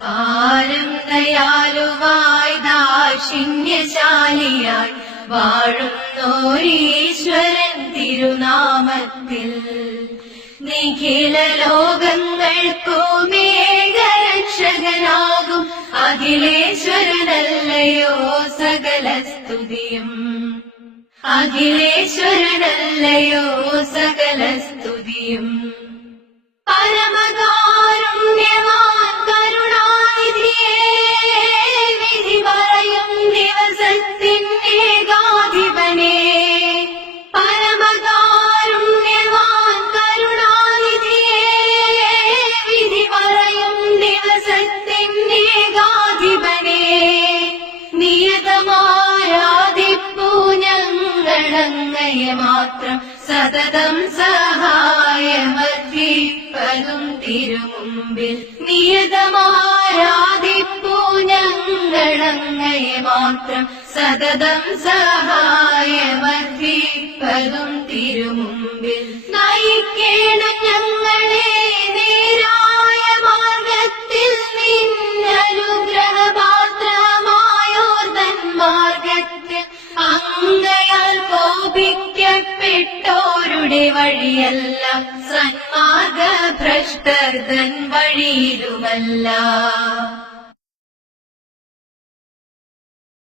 പാരം ദയാലുവായി ദാക്ഷിണ്യശാലിയായി വാഴുന്നോരീശ്വരൻ തിരുനാമത്തിൽ നിഖില ലോകങ്ങൾക്കുമേകരക്ഷകനാകും അഖിലേശ്വരനല്ലയോ സകല സ്തുതിയും. അഖിലേശ്വരനല്ലയോ സകല സ്തുതിയും. പരമകാരുണ്യവാൻ കരുണാനിധിയേ, വിധി പറയും ദിവസത്തിൻ ഏകാധിപനേ. പരമകാരുണ്യവാൻ കരുണാനിധിയേ, വിധി പറയും ദിവസത്തിൻ ഏകാധിപനേ. നിയതമാരാധിപ്പൂ ഞങ്ങളങ്ങയെ മാത്രം, സതതം സഹായമർപ്പിപ്പതും തിരുമുമ്പിൽ. നിയതമാരാധിപ്പൂ ഞങ്ങളങ്ങയെ മാത്രം, സതതം സഹായമർപ്പിപ്പതും തിരുമുമ്പിൽ. നയിക്കേണം ഞങ്ങളെ നേരായ മാർഗത്തിൽ, നിന്നനുഗ്രഹപാത്രമായോർതൻ മാർഗത്തിൽ. അങ്ങയാൽ കോപിക്കപ്പെട്ടോരുടെ വഴിയല്ല, സന്മാർഗ ഭ്രഷ്ടർ തൻ വഴിയിലുമല്ല.